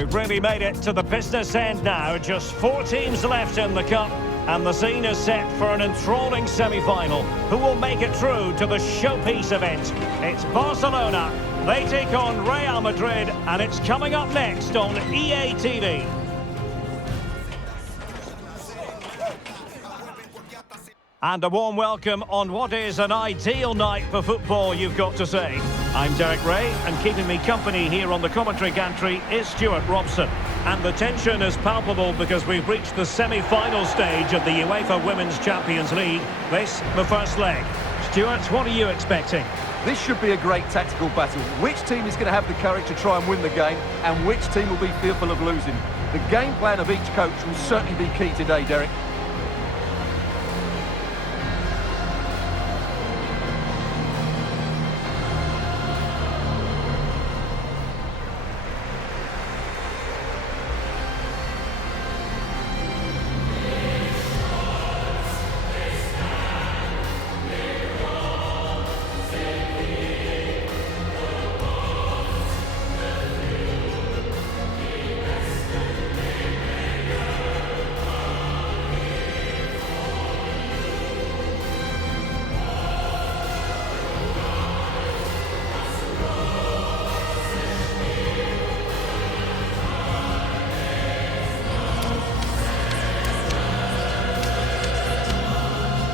We've really made it to the business end now. Just 4 teams left in the Cup. And the scene is set for an enthralling semi-final. Who will make it through to the showpiece event? It's Barcelona. They take on Real Madrid. And it's coming up next on EA TV. And a warm welcome on what is an ideal night for football, you've got to say. I'm Derek Ray, and keeping me company here on the commentary gantry is Stuart Robson. And the tension is palpable because we've reached the semi-final stage of the UEFA Women's Champions League. This, the first leg. Stuart, what are you expecting? This should be a great tactical battle. Which team is going to have the courage to try and win the game, and which team will be fearful of losing? The game plan of each coach will certainly be key today, Derek.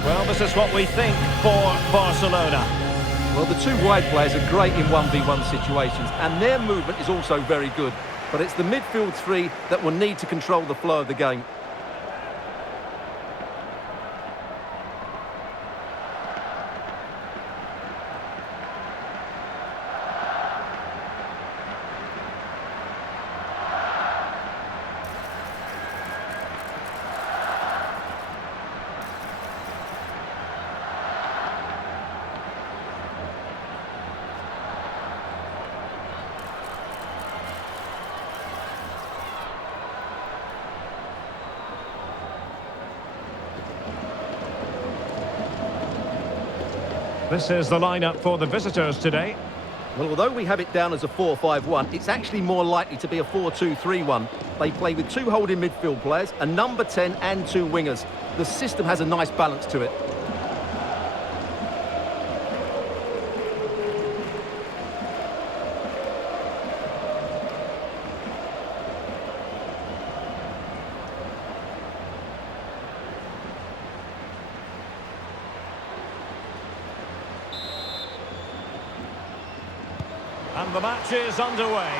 Well, this is what we think for Barcelona. Well, the two wide players are great in 1v1 situations, and their movement is also very good. But it's the midfield three that will need to control the flow of the game. This is the lineup for the visitors today. Well, although we have it down as a 4-5-1, it's actually more likely to be a 4-2-3-1. They play with 2 holding midfield players, a number 10 and 2 wingers. The system has a nice balance to it. And the match is underway.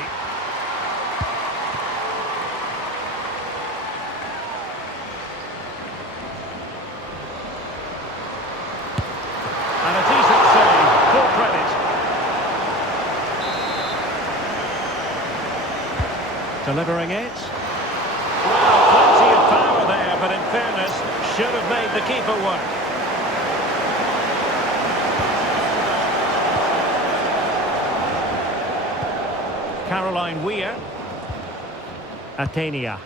And a decent save, full credit. Delivering it. Wow, plenty of power there, but in fairness, should have made the keeper work. Caroline Weir. Atenia.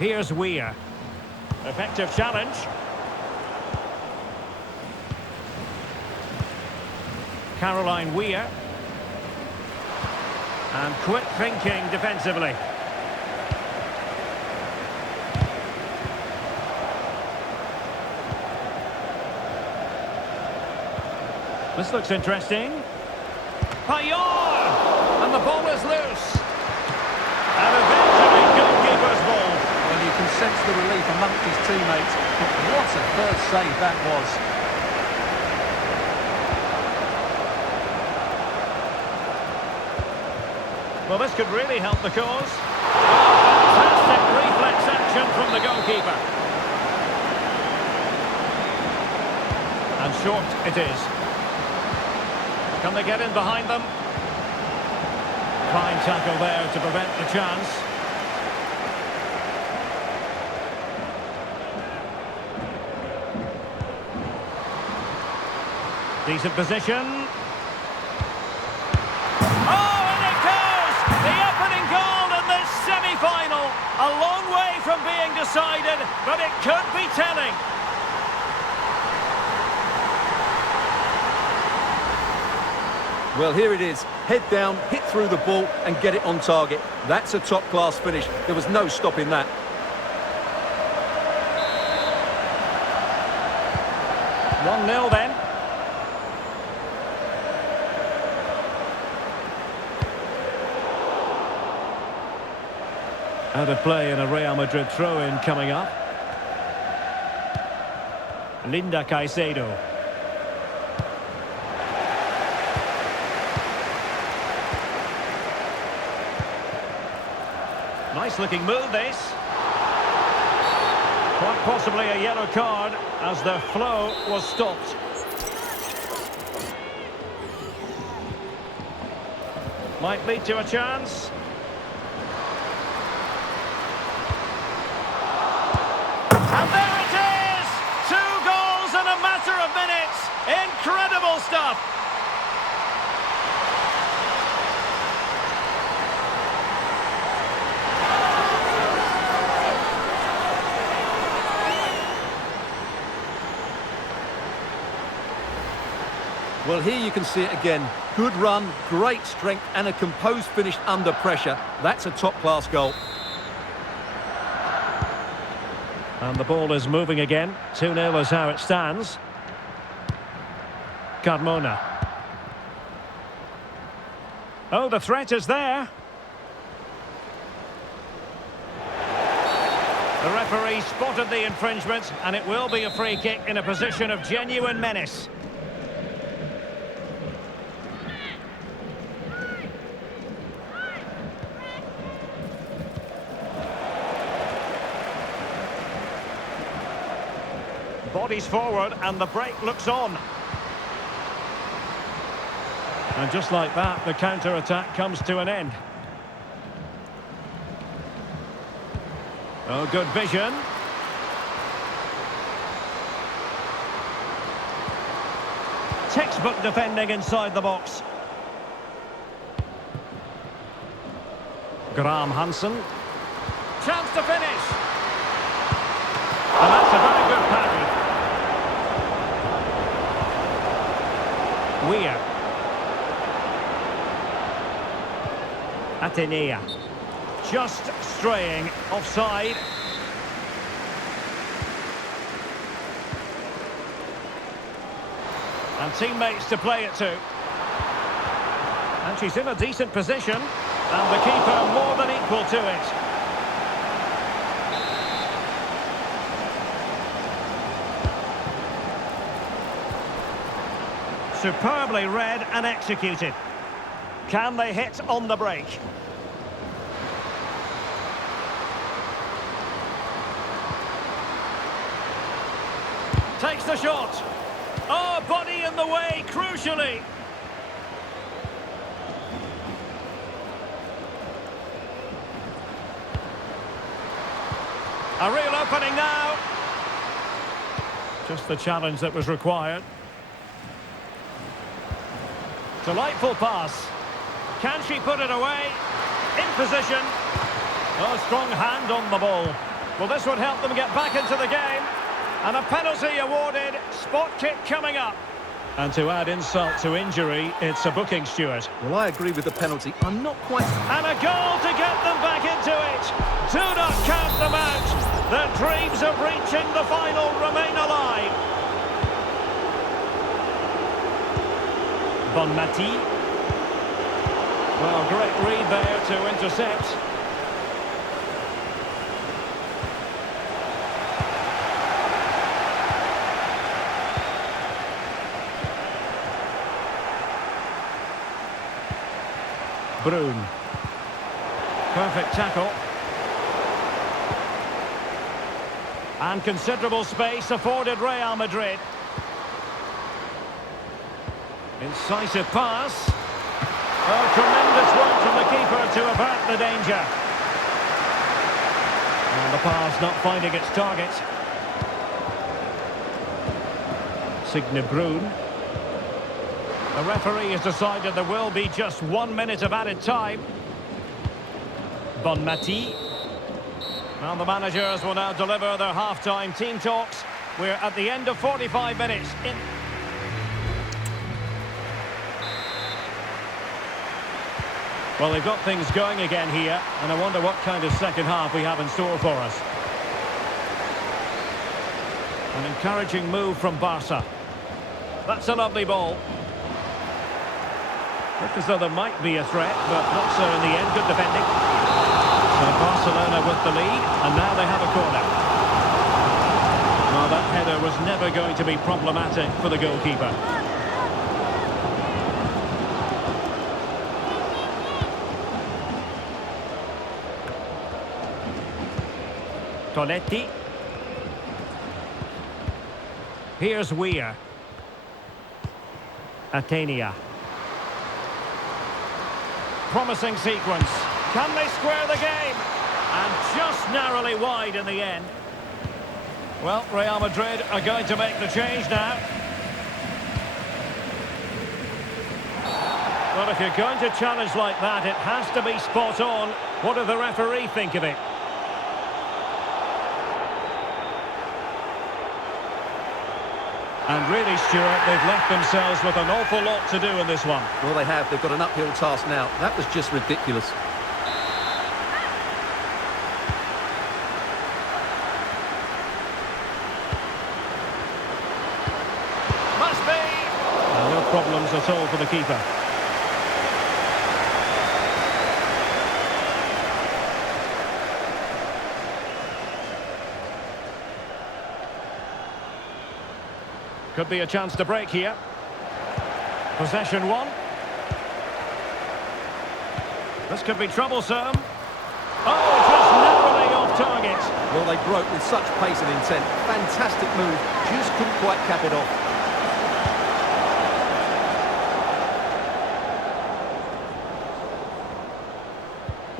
Here's Weir. Effective challenge. Caroline Weir. And quick thinking defensively. This looks interesting. Payard! And the ball is loose. And eventually goalkeeper's ball. Well, you can sense the relief amongst his teammates. But what a first save that was. Well, this could really help the cause. Fantastic reflex action from the goalkeeper. And short it is. Can they get in behind them? Fine tackle there to prevent the chance. Decent position. Oh, and it goes! The opening goal in this semi-final. A long way from being decided, but it could be telling. Well, here it is. Head down, hit through the ball and get it on target. That's a top-class finish. There was no stopping that. One 0 then. Out of play in a Real Madrid throw-in coming up. Linda Caicedo. Nice looking move this. Quite possibly a yellow card as the flow was stopped. Might lead to a chance. And there it is! 2 goals in a matter of minutes. Incredible stuff. Well, here you can see it again. Good run, great strength and a composed finish under pressure. That's a top-class goal. And the ball is moving again. 2-0 is how it stands. Carmona. Oh, the threat is there. The referee spotted the infringement, and it will be a free kick in a position of genuine menace. Bodies forward and the break looks on. And just like that, the counter-attack comes to an end. Oh, good vision. Textbook defending inside the box. Graham Hansen. Chance to finish. And that's a very good pass. Weir. Atenea. Just straying offside. And teammates to play it to. And she's in a decent position. And the keeper more than equal to it. Superbly read and executed. Can they hit on the break? Takes the shot. Oh, body in the way, crucially. A real opening now. Just the challenge that was required. Delightful pass. Can she put it away? In position. Oh, strong hand on the ball. Well, this would help them get back into the game. And a penalty awarded. Spot kick coming up. And to add insult to injury, it's a booking, Stuart. Well, I agree with the penalty. I'm not quite... And a goal to get them back into it. Do not count them out. Their dreams of reaching the final remain alive. Bonmati. Well, great read there to intercept. Brun. Perfect tackle. And considerable space afforded Real Madrid. Incisive pass. Oh, tremendous work from the keeper to avert the danger. And the pass not finding its target. Signe Brun. The referee has decided there will be just 1 minute of added time. Bonmati. Well, the managers will now deliver their half-time team talks. We're at the end of 45 minutes. Well, they've got things going again here, and I wonder what kind of second half we have in store for us. An encouraging move from Barca. That's a lovely ball. Looked as though there might be a threat, but not so in the end. Good defending. So Barcelona with the lead, and now they have a corner. Well, that header was never going to be problematic for the goalkeeper. Tonetti. Here's Weir. Atenia. Promising sequence. Can they square the game? And just narrowly wide in the end. Well, Real Madrid are going to make the change now. Well, if you're going to challenge like that, it has to be spot on. What does the referee think of it? And really, Stuart, they've left themselves with an awful lot to do in this one. Well, they have. They've got an uphill task now. That was just ridiculous. Must be! No problems at all for the keeper. Could be a chance to break here. Possession one. This could be troublesome. Oh, just narrowly off target. Well, they broke with such pace and intent. Fantastic move. Just couldn't quite cap it off.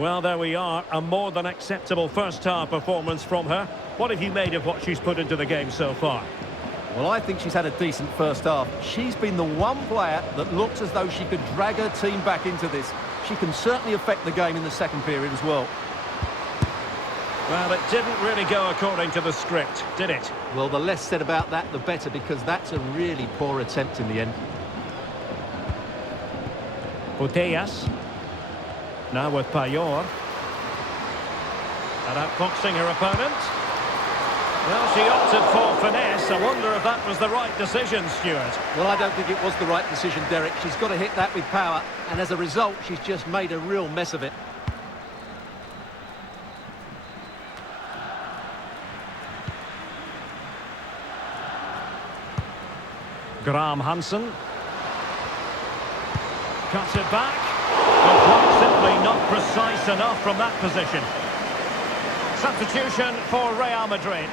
Well, there we are. A more than acceptable first-half performance from her. What have you made of what she's put into the game so far? Well, I think she's had a decent first half. She's been the one player that looks as though she could drag her team back into this. She can certainly affect the game in the second period as well. Well, it didn't really go according to the script, did it? Well, the less said about that, the better, because that's a really poor attempt in the end. Putellas. Now with Payor. And outboxing her opponent. Well, she opted for finesse. I wonder if that was the right decision, Stuart. Well, I don't think it was the right decision, Derek. She's got to hit that with power, and as a result, she's just made a real mess of it. Graham Hansen. Cuts it back. But quite simply not precise enough from that position. Substitution for Real Madrid.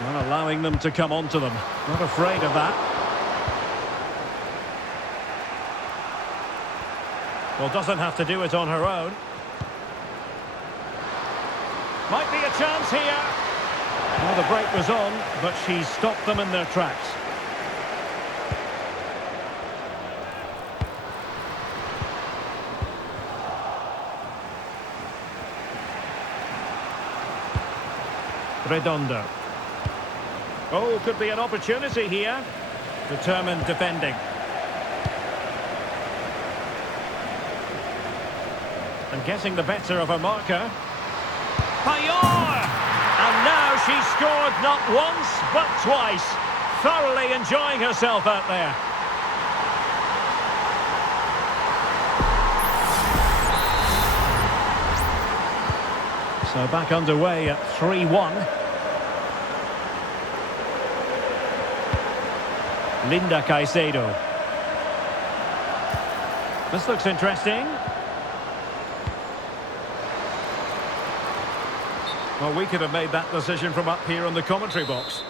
Not allowing them to come onto them. Not afraid of that. Well, doesn't have to do it on her own. Might be a chance here. Well, the break was on, but she stopped them in their tracks. Redondo. Oh, could be an opportunity here. Determined defending. And getting the better of her marker. Payor! And now she's scored not once, but twice. Thoroughly enjoying herself out there. So back underway at 3-1. Linda Caicedo. This looks interesting. Well, we could have made that decision from up here on the commentary box.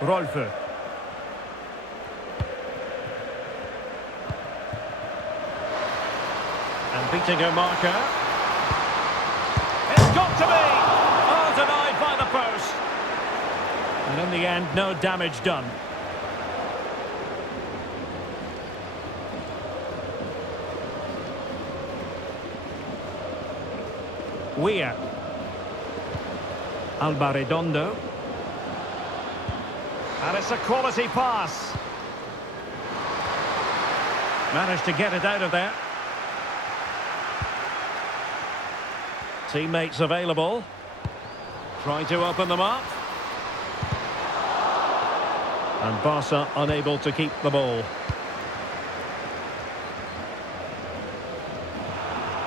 Rolfe. And beating her marker. It's got to be! Oh, denied by the post. And in the end, no damage done. Weir. Alba Redondo. And it's a quality pass. Managed to get it out of there. Teammates available. Trying to open them up. And Barca unable to keep the ball.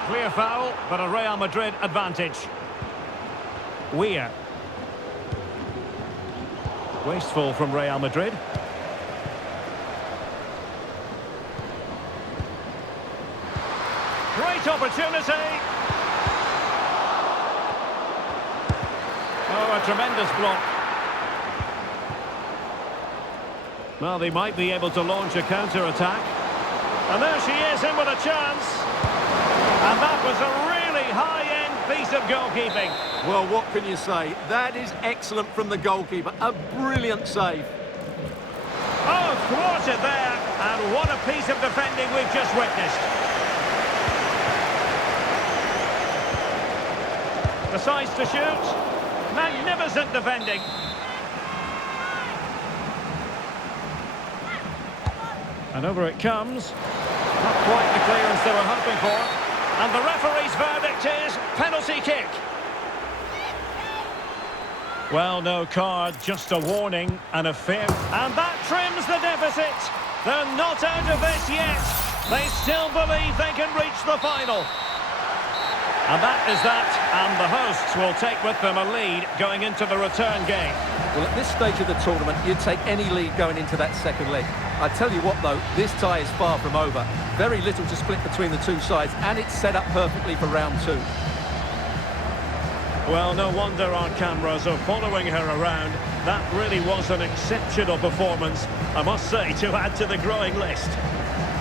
Clear foul, but a Real Madrid advantage. Weir. Wasteful from Real Madrid. Great opportunity. Oh, a tremendous block. Well, they might be able to launch a counter-attack. And there she is, in with a chance. And that was a really high-end piece of goalkeeping. Well, what can you say? That is excellent from the goalkeeper. A brilliant save. Oh, thwarted there. And what a piece of defending we've just witnessed. Decides to shoot. Magnificent defending. And over it comes. Not quite the clearance they were hoping for. And the referee's verdict is penalty kick. Well, no card, just a warning and a fair... And that trims the deficit. They're not out of this yet. They still believe they can reach the final. And that is that, and the hosts will take with them a lead going into the return game. Well, at this stage of the tournament, you'd take any lead going into that second leg. I tell you what, though, this tie is far from over. Very little to split between the two sides, and it's set up perfectly for round two. Well, no wonder our cameras are following her around. That really was an exceptional performance, I must say, to add to the growing list.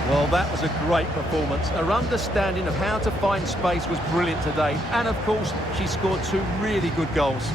Well, that was a great performance. Her understanding of how to find space was brilliant today. And, of course, she scored two really good goals.